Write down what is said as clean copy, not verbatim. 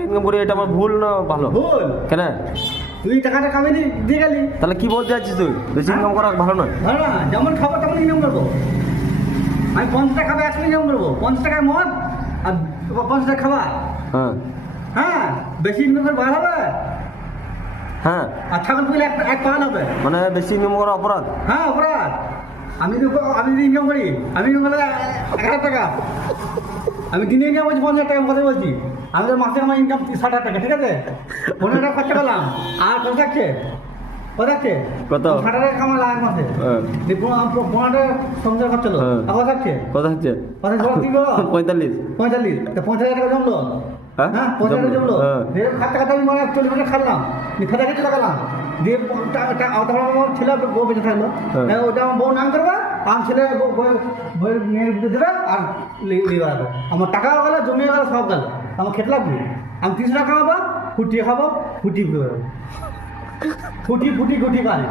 Income করে এটা আমার ভুল না ভালো? ভুল। কেন? তুই টাকাটা কামিয়ে দিয়ে গেলি। তাহলে কি বলতে চাচ্ছিস তুই? বেশি ইনকাম করা ভালো নয়? ভালো না, যেমন খাবো তেমন ইনকাম করবো। আমি 50 টাকা খাবে 100 ইনকাম করবো। 50 টাকায় মদ আর 50 টাকা খাবা। হ্যাঁ হ্যাঁ, বেশি ইনকাম করে ভালো হবে। হ্যাঁ, আর ছাগল পুলে এক পান হবে। মানে বেশি ইনকাম করা অপরাধ? হ্যাঁ, অপরাধ। আমি যদি ইনকাম করি, আমি ইনকাম করলে 1000 টাকা। আমি দিনে ইনকাম করছি 50 টাকা, কথা বলছি। আমি তো মাসে আমার ইনকাম 60,000 টাকা, ঠিক আছে? 15 টাকা খরচা করলাম। আর কত থাকছে? কত থাকছে? কত? 60 টাকা কামালাম এক মাসে। হ্যাঁ। 15 টাকা সংসার খরচা হলো। হ্যাঁ। আর কত থাকছে? কত হচ্ছে? কত কি বলো? 45। 45। তো 50,000 টাকা জমলো। হ্যাঁ? হ্যাঁ, 50,000 টাকা জমলো। হ্যাঁ। দিয়ে খাটতে খাটতে আমি 40 মিনিট খাটলাম। খাটা খেতে লাগালাম। দিয়ে আমার ছেলে বউ বেঁচে থাকলো। হ্যাঁ। ওটা আমার বউ নাম করবে, আমার ছেলে বউয়ের মেয়ের বিরুদ্ধে দেবে আর লিয়ে বেড়াবে। আমার টাকাও গেল, জমিয়ে গেল, সব গেল। আমার খেতে লাগবে। আমি 30 টাকা খাওয়াবো, ফুটিয়ে খাবো, ফুটি ফুটি ফুটি ফুটি খাই।